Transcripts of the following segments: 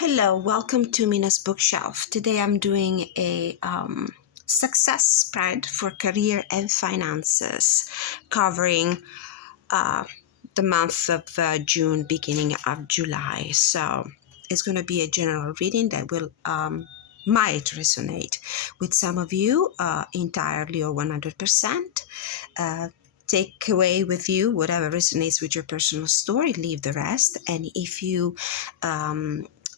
Hello, welcome to Mina's bookshelf. Today I'm doing a success spread for career and finances, covering the month of June, beginning of July. So it's going to be a general reading that will might resonate with some of you entirely or 100%. Take away with you whatever resonates with your personal story, leave the rest. And if you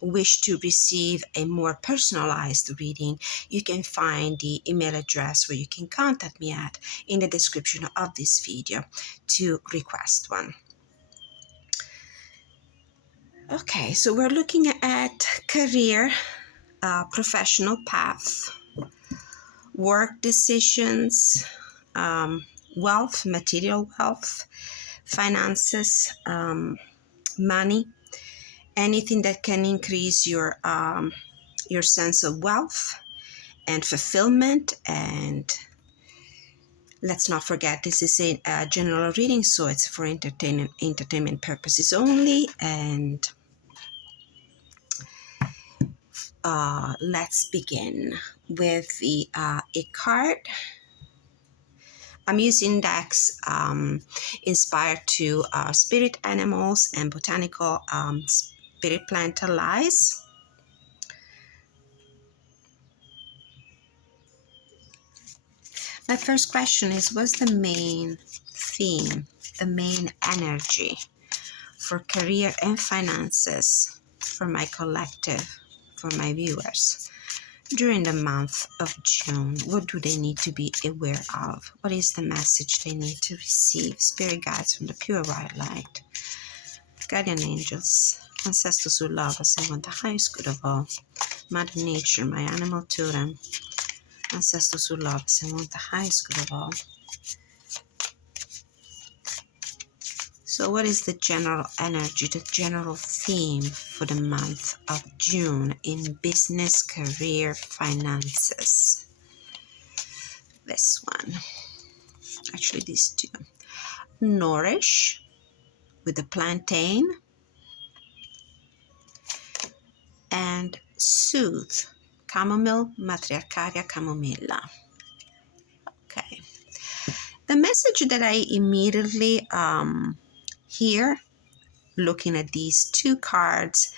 wish to receive a more personalized reading, you can find the email address where you can contact me at in the description of this video to request one. Okay, so we're looking at career, professional path, work decisions, wealth, material wealth, finances, money, anything that can increase your sense of wealth and fulfillment. And let's not forget, this is a general reading, so it's for entertainment purposes only. And let's begin with the a card. I'm using decks inspired to spirit animals and botanical spirit plant allies. My first question is, what's the main theme, the main energy for career and finances for my collective, for my viewers during the month of June? What do they need to be aware of? What is the message they need to receive? Spirit guides from the pure white light, guardian angels, ancestors who love us and want the highest good of all, Mother Nature, my animal totem, ancestors who love us and want the highest good of all. So what is the general energy, the general theme for the month of June in business, career, finances? This one. Actually, these two. Nourish with the plantain, and soothe, chamomile, matriarcharia chamomilla. Okay. The message that I immediately hear looking at these two cards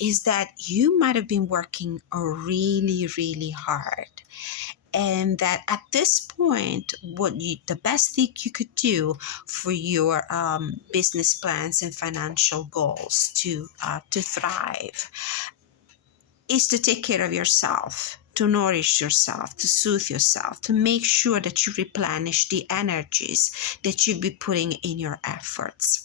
is that you might have been working really hard, and that at this point the best thing you could do for your business plans and financial goals to thrive is to take care of yourself, to nourish yourself, to soothe yourself, to make sure that you replenish the energies that you'd be putting in your efforts.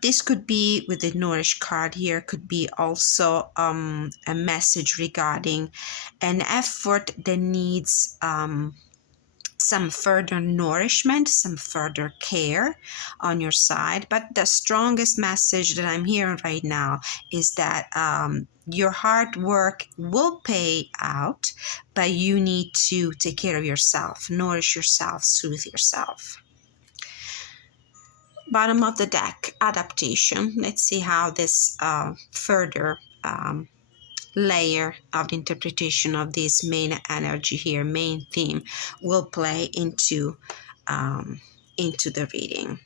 This could be, with the Nourish card here, could be also a message regarding an effort that needs some further nourishment, some further care on your side. But the strongest message that I'm hearing right now is that your hard work will pay out, but you need to take care of yourself, nourish yourself, soothe yourself. Bottom of the deck, adaptation. Let's see how this further layer of the interpretation of this main energy here, main theme, will play into the reading.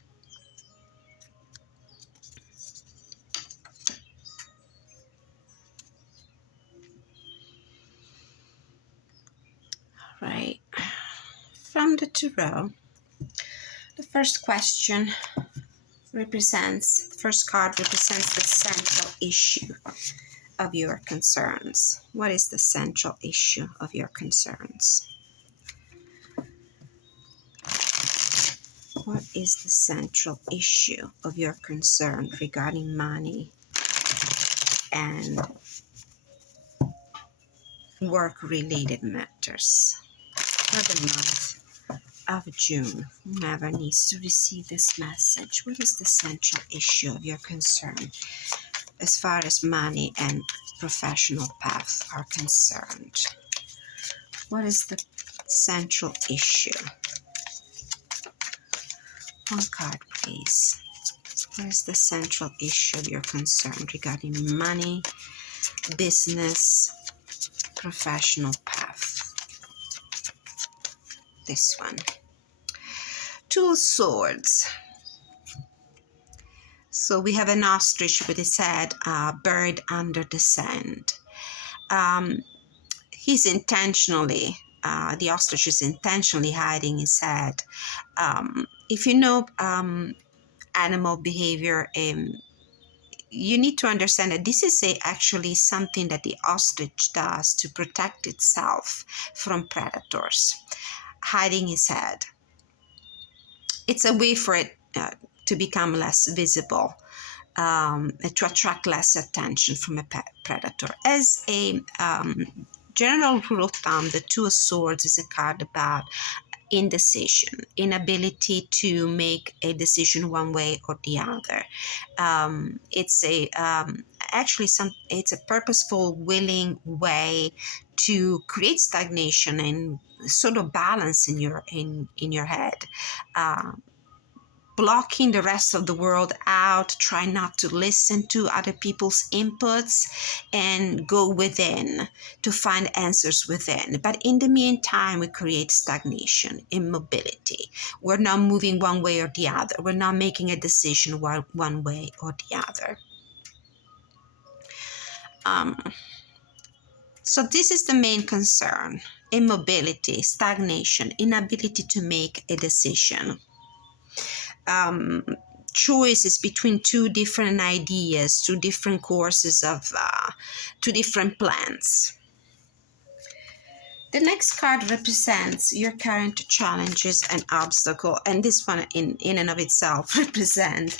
All right, from the tarot, the first question represents, the first card represents the central issue of your concerns. What is the central issue of your concerns? What is the central issue of your concern regarding money and work-related matters for the month of June? Whoever needs to receive this message, what is the central issue of your concern as far as money and professional paths are concerned? What is the central issue? One card, please. What is the central issue of your concern regarding money, business, professional path? This one. Two of Swords. So we have an ostrich with its head buried under the sand. He's intentionally, the ostrich is intentionally hiding his head. If you know animal behavior, you need to understand that this is actually something that the ostrich does to protect itself from predators, hiding his head. It's a way for it to become less visible, to attract less attention from a predator. As a general rule of thumb, the Two of Swords is a card about indecision, inability to make a decision one way or the other. It's a purposeful, willing way to create stagnation and sort of balance in your head. Blocking the rest of the world out, try not to listen to other people's inputs, and go within to find answers within. But in the meantime, we create stagnation, immobility. We're not moving one way or the other. We're not making a decision one way or the other. So this is the main concern: immobility, stagnation, inability to make a decision. Choices between two different ideas, two different courses of two different plans. The next card represents your current challenges and obstacle, and this one in and of itself represents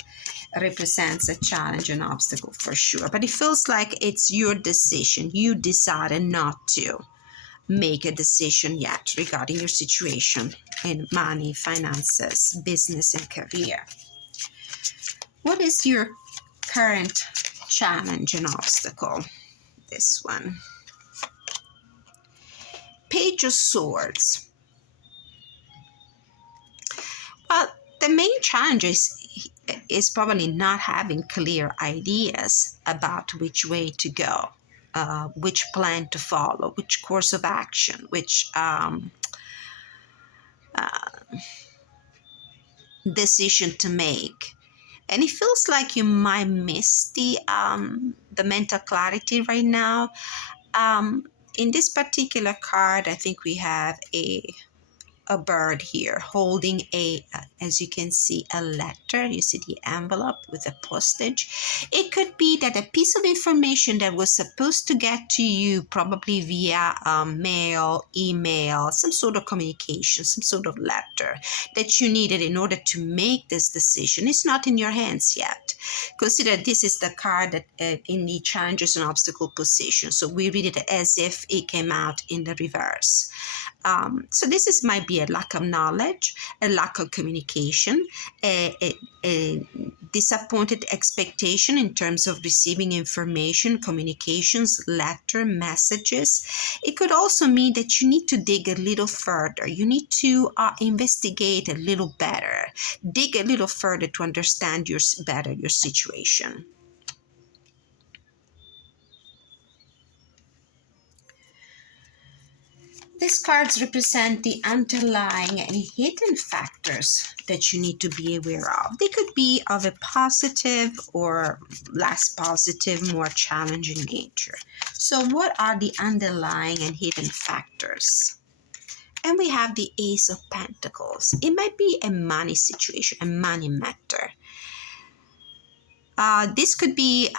a challenge and obstacle for sure. But it feels like it's your decision. You decided not to make a decision yet regarding your situation in money, finances, business, and career. What is your current challenge and obstacle? This one. Page of Swords. Well, the main challenge is probably not having clear ideas about which way to go. Which plan to follow, which course of action, which decision to make. And it feels like you might miss the mental clarity right now. In this particular card, I think we have a bird here holding as you can see, a letter. You see the envelope with the postage. It could be that a piece of information that was supposed to get to you probably via mail, email, some sort of communication, some sort of letter that you needed in order to make this decision is not in your hands yet. Consider this is the card that in the challenges and obstacle position. So we read it as if it came out in the reverse. So this might be a lack of knowledge, a lack of communication, a disappointed expectation in terms of receiving information, communications, letter, messages. It could also mean that you need to dig a little further. You need to investigate a little better, dig a little further to understand your situation. These cards represent the underlying and hidden factors that you need to be aware of. They could be of a positive or less positive, more challenging nature. So what are the underlying and hidden factors? And we have the Ace of Pentacles. It might be a money situation, a money matter. This could be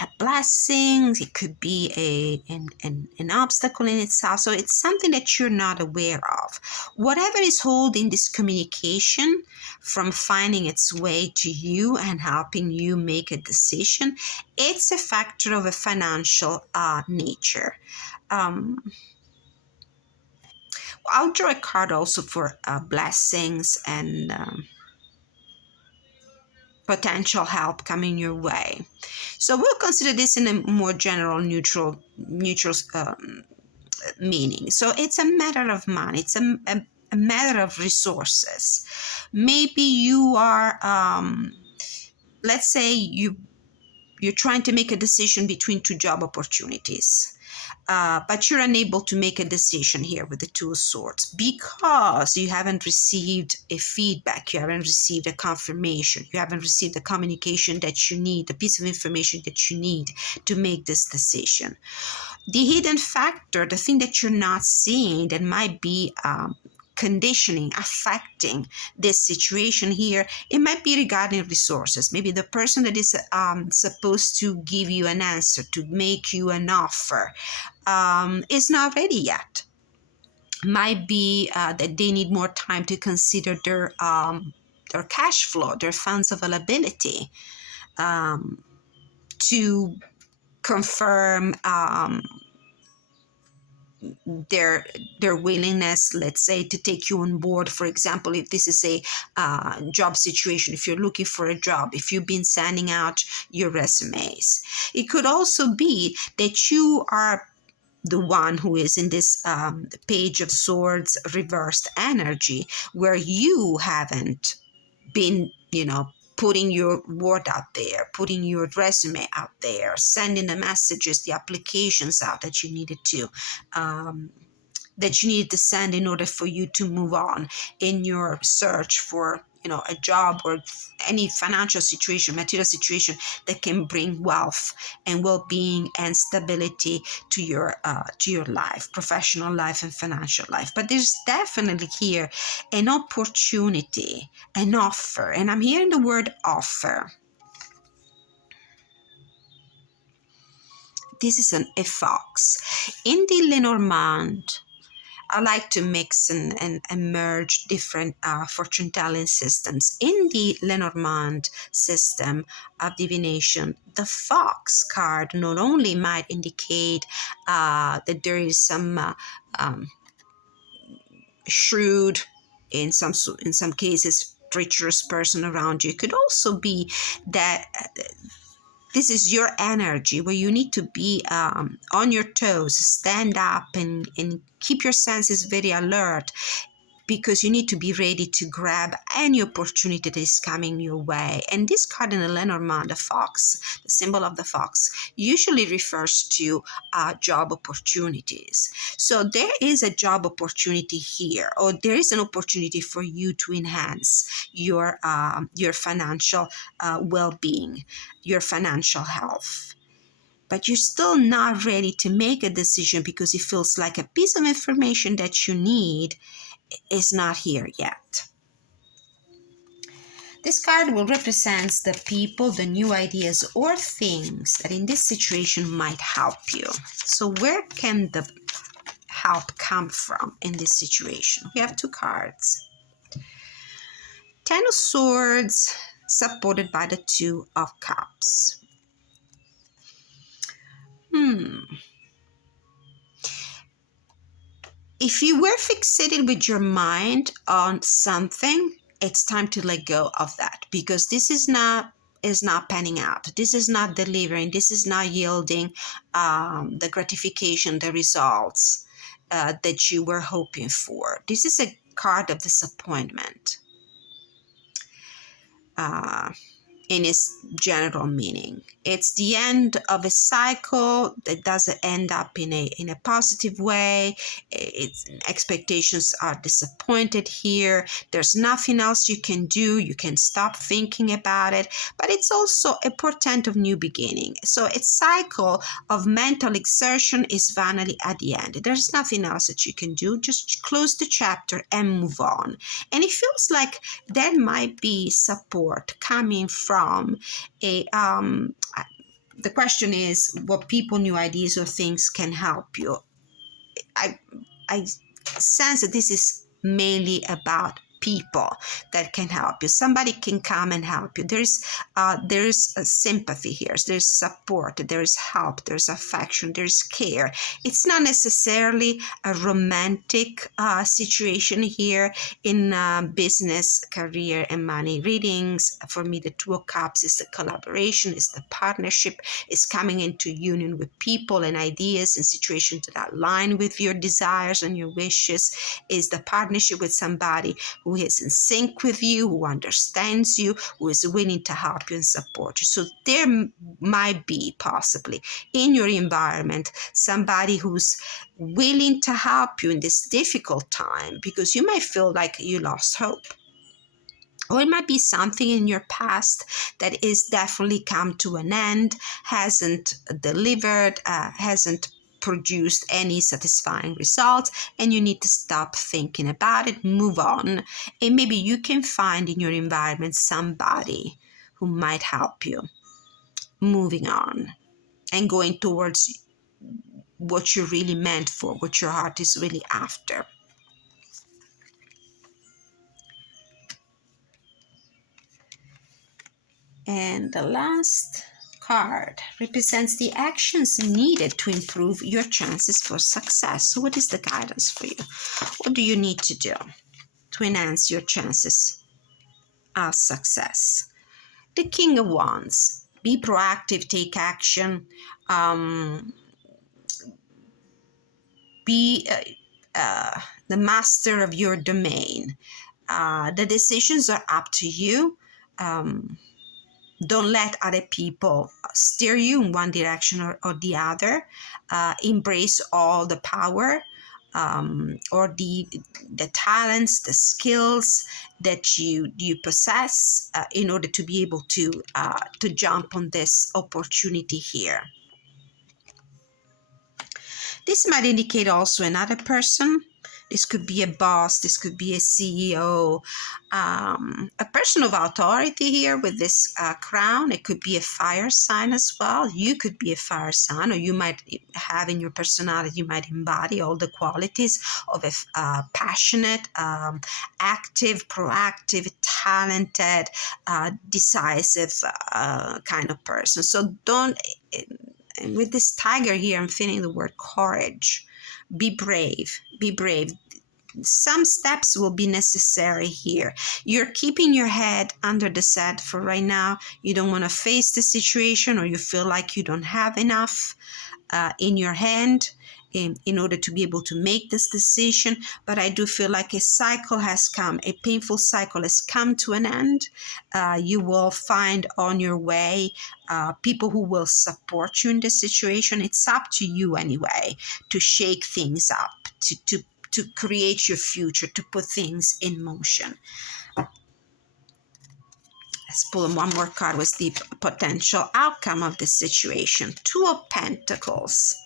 a blessing, it could be an obstacle in itself. So it's something that you're not aware of. Whatever is holding this communication from finding its way to you and helping you make a decision, it's a factor of a financial nature. I'll draw a card also for blessings and potential help coming your way. So we'll consider this in a more general, neutral meaning. So it's a matter of money. It's a matter of resources. Maybe you are let's say you're trying to make a decision between two job opportunities. But you're unable to make a decision here with the Two of Swords because you haven't received a feedback, you haven't received a confirmation, you haven't received the communication that you need, the piece of information that you need to make this decision. The hidden factor, the thing that you're not seeing that might be conditioning, affecting this situation here, it might be regarding resources. Maybe the person that is supposed to give you an answer, to make you an offer, is not ready yet. Might be that they need more time to consider their cash flow, their funds availability, to confirm their willingness, let's say, to take you on board. For example, if this is a job situation, if you're looking for a job, if you've been sending out your resumes. It could also be that you are the one who is in this Page of Swords reversed energy, where you haven't been, putting your word out there, putting your resume out there, sending the messages, the applications out that you needed to send in order for you to move on in your search for a job or any financial situation, material situation that can bring wealth and well-being and stability to your life, professional life and financial life. But there's definitely here an opportunity, an offer, and I'm hearing the word offer. This is a fox. In the Lenormand, I like to mix and merge different fortune-telling systems. In the Lenormand system of divination, the fox card not only might indicate that there is some shrewd, in some cases, treacherous person around you. It could also be that this is your energy where you need to be on your toes, stand up and keep your senses very alert, because you need to be ready to grab any opportunity that is coming your way. And this card in the Lenormand, the fox, the symbol of the fox, usually refers to job opportunities. So there is a job opportunity here, or there is an opportunity for you to enhance your financial well-being, your financial health. But you're still not ready to make a decision because it feels like a piece of information that you need is not here yet. This card will represent the people, the new ideas or things that in this situation might help you. So where can the help come from in this situation? We have two cards. Ten of Swords supported by the Two of Cups. If you were fixated with your mind on something, it's time to let go of that, because this is not panning out. This is not delivering. This is not yielding the gratification, the results that you were hoping for. This is a card of disappointment in its general meaning. It's the end of a cycle that doesn't end up in a positive way. Its expectations are disappointed here. There's nothing else you can do. You can stop thinking about it, but it's also a portent of new beginning. So its cycle of mental exertion is finally at the end. There's nothing else that you can do. Just close the chapter and move on. And it feels like there might be support coming from a the question is what people, new ideas or things can help you. I sense that this is mainly about people that can help you. Somebody can come and help you. There's a sympathy here. There's support. There's help. There's affection. There's care. It's not necessarily a romantic situation here in business, career, and money readings. For me, the Two of Cups is the collaboration, is the partnership, is coming into union with people and ideas and situations that align with your desires and your wishes, is the partnership with somebody who who is in sync with you, who understands you, who is willing to help you and support you. So there might be possibly in your environment somebody who's willing to help you in this difficult time, because you might feel like you lost hope. Or it might be something in your past that is definitely come to an end, hasn't delivered, hasn't produced any satisfying results, and you need to stop thinking about it, move on, and maybe you can find in your environment somebody who might help you moving on and going towards what you're really meant for, what your heart is really after. And the last card represents the actions needed to improve your chances for success. So what is the guidance for you? What do you need to do to enhance your chances of success? The King of Wands. Be proactive, take action, be the master of your domain. The decisions are up to you. Don't let other people steer you in one direction or the other. Embrace all the power or the talents, the skills that you possess in order to be able to jump on this opportunity here. This might indicate also another person. This could be a boss, this could be a CEO, a person of authority here with this crown. It could be a fire sign as well. You could be a fire sign, or you might have in your personality, you might embody all the qualities of a passionate, active, proactive, talented, decisive kind of person. So don't... And with this tiger here, I'm feeling the word courage. Be brave. Be brave. Some steps will be necessary here. You're keeping your head under the sand for right now. You don't want to face the situation, or you feel like you don't have enough in your hand in order to be able to make this decision. But I do feel like a cycle has come, a painful cycle has come to an end. You will find on your way people who will support you in this situation. It's up to you anyway to shake things up, to create your future, to put things in motion. Let's pull one more card. What's the potential outcome of this situation? Two of Pentacles.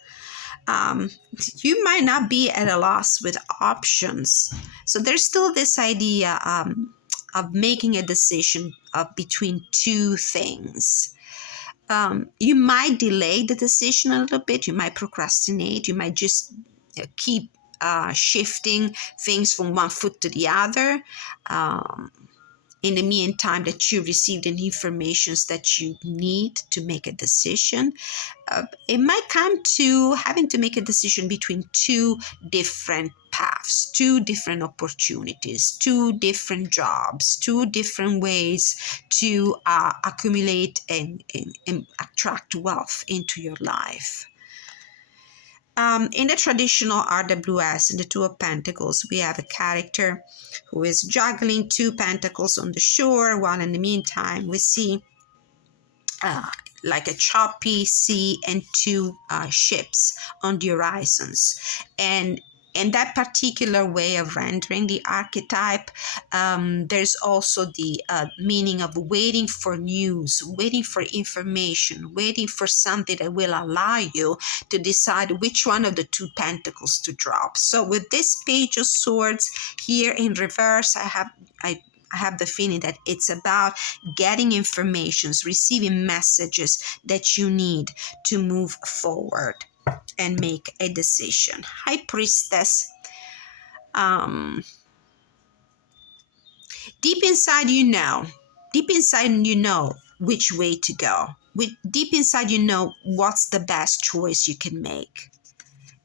You might not be at a loss with options. So there's still this idea of making a decision between two things. You might delay the decision a little bit. You might procrastinate. You might just keep shifting things from one foot to the other. In the meantime that you receive the information that you need to make a decision. It might come to having to make a decision between two different paths, two different opportunities, two different jobs, two different ways to accumulate and attract wealth into your life. In the traditional RWS, in the Two of Pentacles, we have a character who is juggling two pentacles on the shore, while in the meantime we see like a choppy sea and two ships on the horizons. And that particular way of rendering the archetype, there's also the meaning of waiting for news, waiting for information, waiting for something that will allow you to decide which one of the two pentacles to drop. So with this Page of Swords here in reverse, I have the feeling that it's about getting informations, receiving messages that you need to move forward and make a decision. High Priestess. Deep inside you know which way to go. Deep inside you know what's the best choice you can make.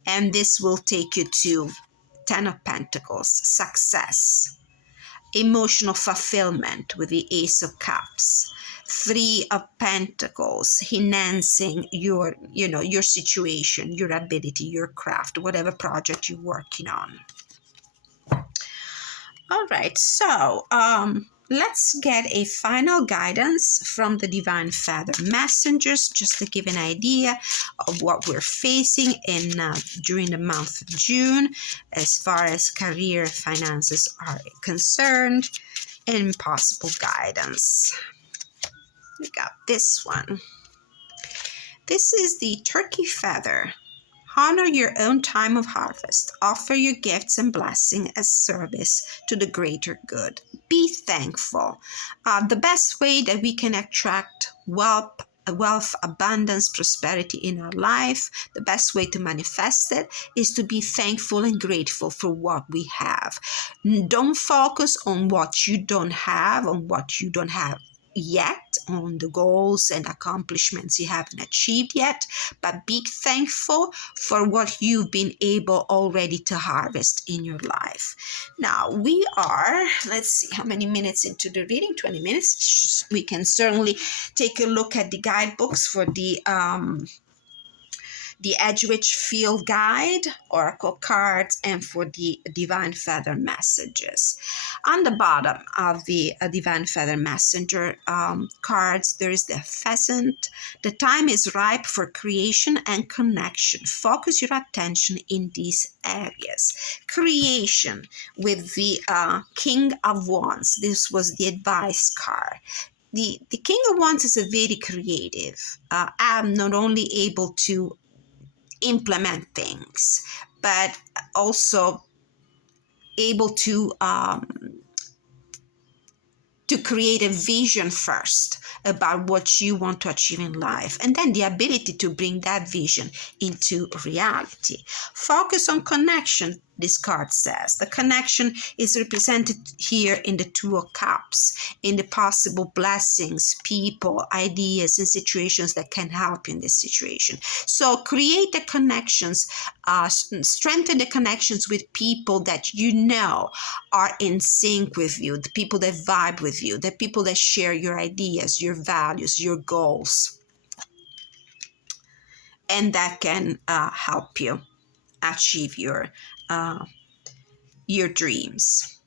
And this will take you to Ten of Pentacles, success, emotional fulfillment with the Ace of Cups, Three of Pentacles, enhancing your situation, your ability, your craft, whatever project you're working on. All right, so let's get a final guidance from the Divine Feather Messengers, just to give an idea of what we're facing in during the month of June, as far as career finances are concerned, and possible guidance. We got this one. This is the Turkey Feather. Honor your own time of harvest. Offer your gifts and blessing as service to the greater good. Be thankful. The best way that we can attract wealth, abundance, prosperity in our life, the best way to manifest it is to be thankful and grateful for what we have. Don't focus on what you don't have, yet, on the goals and accomplishments you haven't achieved yet, but be thankful for what you've been able already to harvest in your life. Now we are, let's see how many minutes into the reading, 20 minutes. We can certainly take a look at the guidebooks for the Hedgewitch Field Guide, Oracle cards, and for the Divine Feather Messages. On the bottom of the Divine Feather Messenger cards, there is the Pheasant. The time is ripe for creation and connection. Focus your attention in these areas. Creation with the King of Wands. This was the advice card. The King of Wands is a very creative. I'm not only able to implement things, but also able to create a vision first about what you want to achieve in life, and then the ability to bring that vision into reality. Focus on connection, this card says. The connection is represented here in the Two of Cups, in the possible blessings, people, ideas, and situations that can help you in this situation. So create the connections, strengthen the connections with people that you know are in sync with you, the people that vibe with you, the people that share your ideas, your values, your goals, and that can help you achieve your dreams.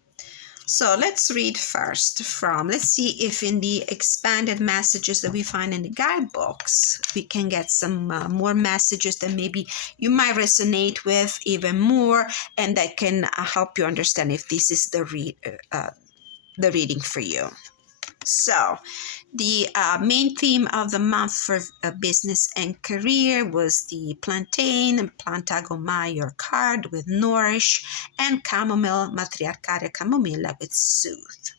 So let's read first let's see if in the expanded messages that we find in the guidebooks, we can get some more messages that maybe you might resonate with even more, and that can help you understand if this is the reading for you. So the main theme of the month for business and career was the plantain and plantago major card with nourish, and chamomile matriarcaria camomilla with soothe.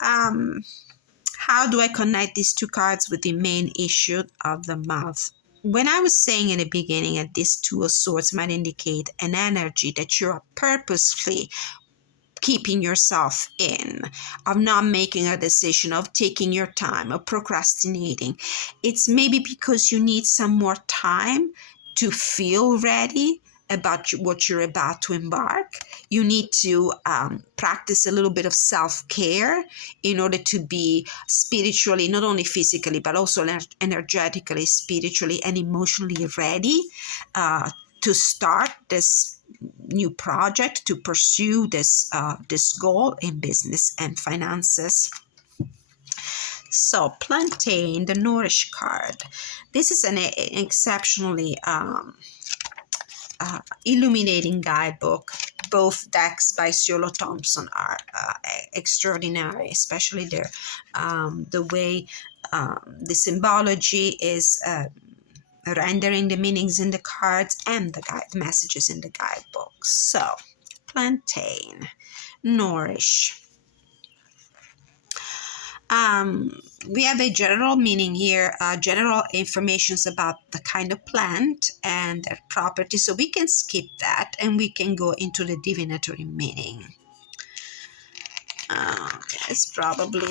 How do I connect these two cards with the main issue of the month? When I was saying in the beginning that this Two of Swords might indicate an energy that you're purposefully keeping yourself in, of not making a decision, of taking your time, of procrastinating. It's maybe because you need some more time to feel ready about what you're about to embark. You need to practice a little bit of self-care in order to be spiritually, not only physically, but also energetically, spiritually, and emotionally ready to start this new project, to pursue this goal in business and finances. So plantain, the nourish card. This is an exceptionally illuminating guidebook. Both decks by Ciolo Thompson are extraordinary, especially the way the symbology is rendering the meanings in the cards and the guide messages in the guidebooks. So, plantain, nourish. We have a general meaning here, general informations about the kind of plant and their properties. So we can skip that and we can go into the divinatory meaning. It's probably...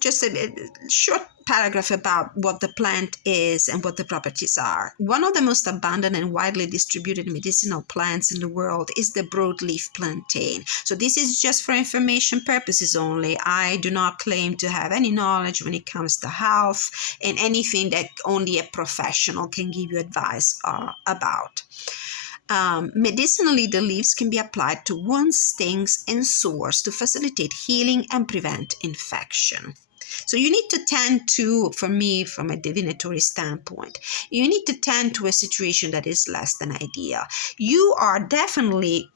just a short paragraph about what the plant is and what the properties are. One of the most abundant and widely distributed medicinal plants in the world is the broadleaf plantain. So this is just for information purposes only. I do not claim to have any knowledge when it comes to health and anything that only a professional can give you advice about. Medicinally, the leaves can be applied to wounds, stings, and sores to facilitate healing and prevent infection. So you need to tend to, for me, from a divinatory standpoint, you need to tend to a situation that is less than ideal. You are definitely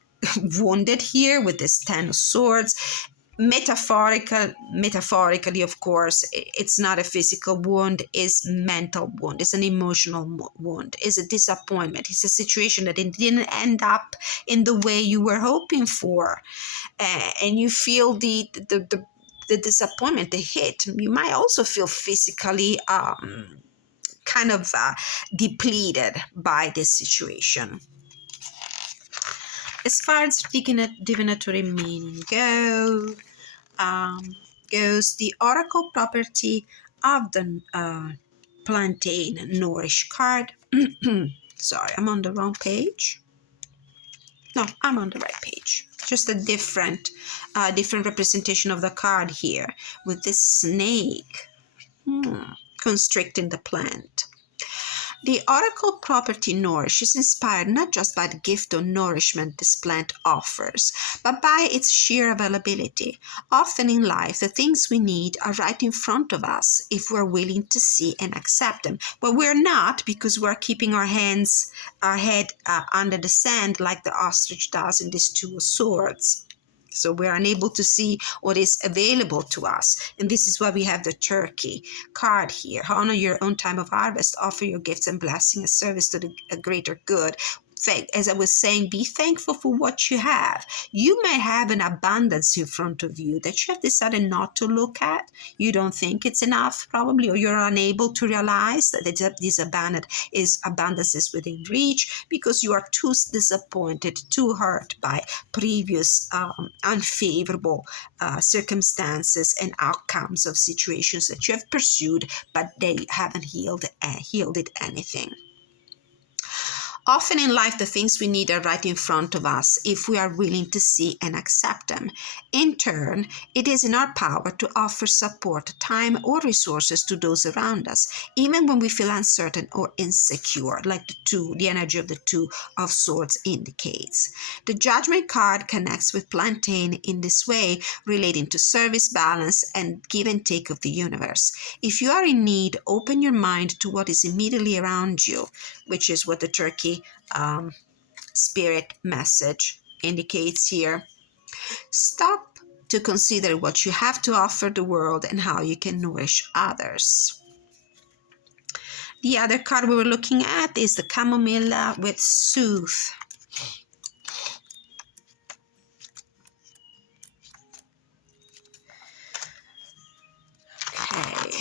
wounded here with this Ten of Swords. Metaphorically, of course, it's not a physical wound, it's mental wound, it's an emotional wound, it's a disappointment, it's a situation that it didn't end up in the way you were hoping for, and you feel the disappointment, the hit. You might also feel physically kind of depleted by this situation. As far as divinatory meaning goes, the oracle property of the plantain nourish card. Sorry, I'm on the wrong page. No, I'm on the right page. Just a different representation of the card here with this snake constricting the plant. The oracle property nourish is inspired not just by the gift of nourishment this plant offers, but by its sheer availability. Often in life, the things we need are right in front of us if we're willing to see and accept them. But we're not, because we're keeping our head under the sand like the ostrich does in this Two of Swords. So we're unable to see what is available to us. And this is why we have the turkey card here. Honor your own time of harvest. Offer your gifts and blessing as service to the greater good. As I was saying, be thankful for what you have. You may have an abundance in front of you that you have decided not to look at. You don't think it's enough, probably, or you're unable to realize that this abundance is within reach because you are too disappointed, too hurt by previous unfavorable circumstances and outcomes of situations that you have pursued, but they haven't yielded anything. Often in life, the things we need are right in front of us if we are willing to see and accept them. In turn, it is in our power to offer support, time, or resources to those around us, even when we feel uncertain or insecure, like the energy of the Two of Swords indicates. The Judgment card connects with plantain in this way, relating to service, balance, and give and take of the universe. If you are in need, open your mind to what is immediately around you, which is what the turkey spirit message indicates here. Stop to consider what you have to offer the world and how you can nourish others. The other card we were looking at is the chamomilla with soothe. Okay.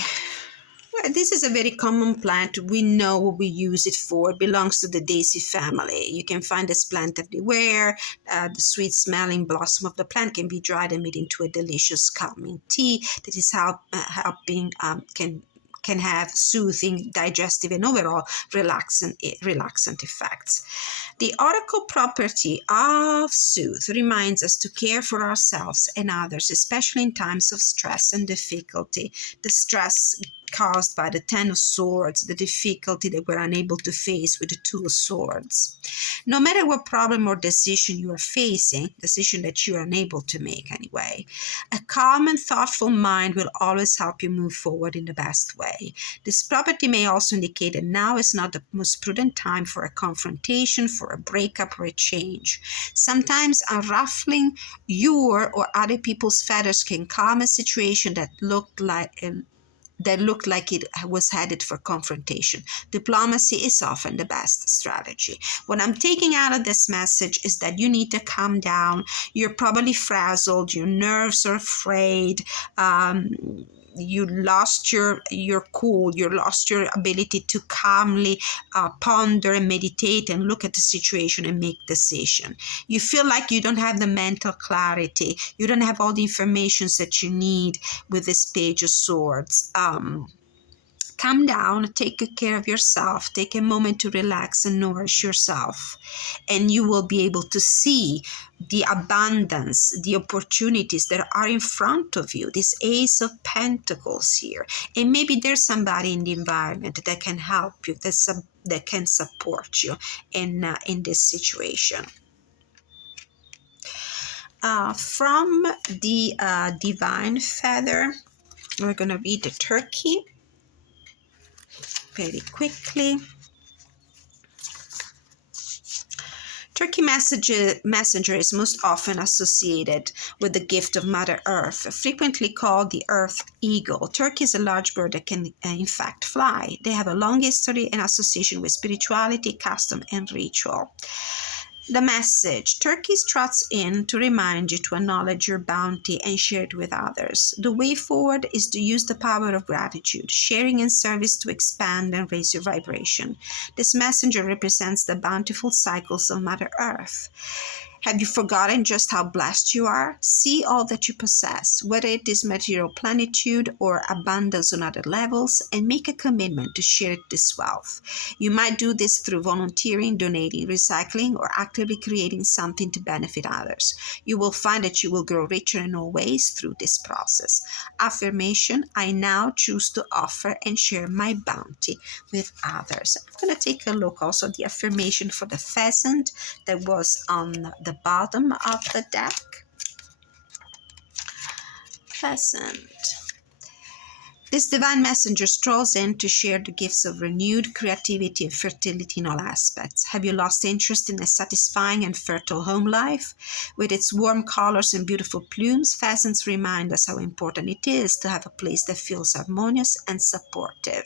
This is a very common plant. We know what we use it for. It belongs to the daisy family. You can find this plant everywhere. The sweet-smelling blossom of the plant can be dried and made into a delicious calming tea that is helping can have soothing, digestive, and overall relaxant effects. The oracle property of soothe reminds us to care for ourselves and others, especially in times of stress and difficulty. The stress caused by the Ten of Swords, the difficulty that we're unable to face with the Two of Swords. No matter what problem or decision you are facing, decision that you are unable to make anyway, a calm and thoughtful mind will always help you move forward in the best way. This property may also indicate that now is not the most prudent time for a confrontation, for a breakup, or a change. Sometimes unruffling your or other people's feathers can calm a situation that looked like it was headed for confrontation. Diplomacy is often the best strategy. What I'm taking out of this message is that you need to calm down. You're probably frazzled. Your nerves are frayed. you lost your cool, you lost your ability to calmly ponder and meditate and look at the situation and make decision. You feel like you don't have the mental clarity, you don't have all the information that you need with this Page of Swords. Calm down, take good care of yourself, take a moment to relax and nourish yourself, and you will be able to see the abundance, the opportunities that are in front of you. This Ace of Pentacles here, and maybe there's somebody in the environment that can help you, that can support you in this situation. From the Divine Feather, we're going to read the Turkey very quickly. Turkey messenger is most often associated with the gift of Mother Earth, frequently called the Earth Eagle. Turkey is a large bird that can, in fact, fly. They have a long history and association with spirituality, custom, and ritual. The message: Turkey struts in to remind you to acknowledge your bounty and share it with others. The way forward is to use the power of gratitude, sharing and service to expand and raise your vibration. This messenger represents the bountiful cycles of Mother Earth. Have you forgotten just how blessed you are? See all that you possess, whether it is material plenitude or abundance on other levels, and make a commitment to share this wealth. You might do this through volunteering, donating, recycling, or actively creating something to benefit others. You will find that you will grow richer in all ways through this process. Affirmation: I now choose to offer and share my bounty with others. I'm going to take a look also at the affirmation for the pheasant that was on the bottom of the deck. Pheasant. This divine messenger strolls in to share the gifts of renewed creativity and fertility in all aspects. Have you lost interest in a satisfying and fertile home life? With its warm colors and beautiful plumes, pheasants remind us how important it is to have a place that feels harmonious and supportive.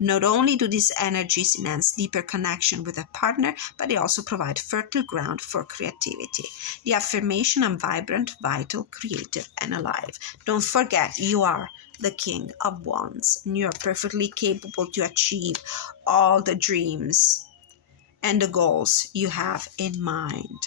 Not only do these energies enhance deeper connection with a partner, but they also provide fertile ground for creativity. The affirmation: I'm vibrant, vital, creative, and alive. Don't forget, you are the King of Wands, and you are perfectly capable to achieve all the dreams and the goals you have in mind.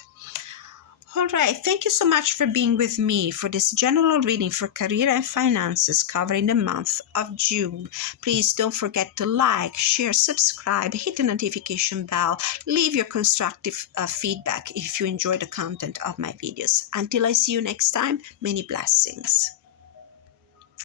All right, thank you so much for being with me for this general reading for career and finances covering the month of June. Please don't forget to like, share, subscribe, hit the notification bell, leave your constructive feedback if you enjoy the content of my videos. Until I see you next time, many blessings.